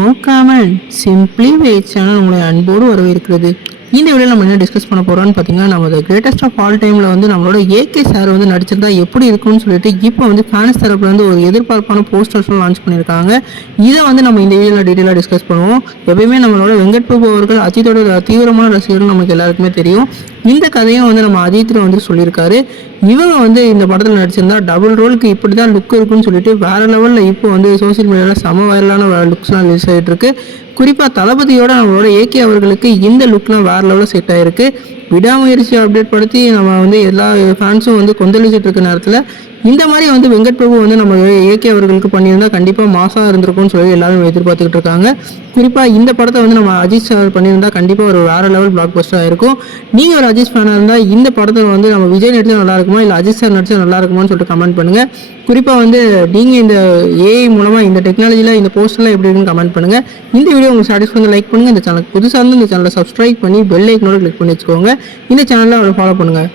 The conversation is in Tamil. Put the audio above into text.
No comment simply wait channel உங்களை அன்போடு வரவேற்கிறது. இந்த வீடியோவில் நம்ம என்ன டிஸ்கஸ் பண்ண போகிறோம்னு பார்த்தீங்கன்னா, நம்ம கிரேட்டஸ்ட் ஆஃப் ஆல் டைமில் வந்து நம்மளோட ஏகே சார் வந்து நடிச்சிருந்தா எப்படி இருக்கும்னு சொல்லிட்டு இப்போ வந்து ஃபேன்ஸ் தரப்புல வந்து ஒரு எதிர்பார்ப்பான போஸ்டர்ஸும் லான்ச் பண்ணியிருக்காங்க. இதை வந்து நம்ம இந்த வீடியோவில் டீட்டெயிலாக டிஸ்கஸ் பண்ணுவோம். எப்பயுமே நம்மளோட வெங்கட் பிரபு அவர்கள் அஜித்தோட தீவிரமான ரசிகர்கள் நமக்கு எல்லாருக்குமே தெரியும். இந்த கதையும் வந்து நம்ம அஜித்தில் வந்து சொல்லியிருக்காரு. இவங்க வந்து இந்த படத்தில் நடிச்சிருந்தா டபுள் ரோலுக்கு இப்படி தான் லுக் இருக்குன்னு சொல்லிட்டு வேற லெவலில் இப்போ வந்து சோசியல் மீடியாவில் செம வைரலான லுக்ஸ்லாம் ரிலீஸ் ஆகிட்டு இருக்கு. குறிப்பாக தளபதியோட நம்மளோட ஏகே அவர்களுக்கு இந்த லுக்லாம் வேறு லெவலில் செட் ஆகிருக்கு. விடாமுயற்சி அப்டேட் படுத்தி நம்ம வந்து எல்லா ஃபேன்ஸும் வந்து கொந்தளிச்சிட்டு இருக்க நேரத்தில் இந்த மாதிரி வந்து வெங்கட் பிரபு வந்து நம்ம ஏகே அவர்களுக்கு பண்ணியிருந்தால் கண்டிப்பாக மாசாக இருந்திருக்கும்னு சொல்லி எல்லாரும் எதிர்பார்த்துக்கிட்டு இருக்காங்க. குறிப்பாக இந்த படத்தை வந்து நம்ம அஜித் சார் பண்ணியிருந்தால் கண்டிப்பாக ஒரு வேறு லெவல் பிளாக் பஸ்டராக இருக்கும். நீங்கள் ஒரு அஜித் ஃபேனாக இருந்தால் இந்த படத்தை வந்து நம்ம விஜய் நடிச்சா நல்லா இருக்குமா இல்லை அஜித் சார் நடிச்சா நல்லா இருக்குமான்னு சொல்லிட்டு கமெண்ட் பண்ணுங்கள். குறிப்பாக வந்து நீங்கள் இந்த ஏஐ மூலமாக இந்த டெக்னாலஜியில் இந்த போஸ்டர்லாம் எப்படி இருக்குன்னு கமெண்ட் பண்ணுங்கள். இந்த வீடியோ உங்களுக்கு சாட்டிஸ்ஃபை லைக் பண்ணுங்கள். இந்த சேனல் புதுசாக இருந்து இந்த சேனலை சப்ஸ்கிரைப் பண்ணி பெல் ஐக்கனோட கிளிக் பண்ணி வச்சுக்கோங்க. இந்த சேனலில் அவரை ஃபாலோ பண்ணுங்கள்.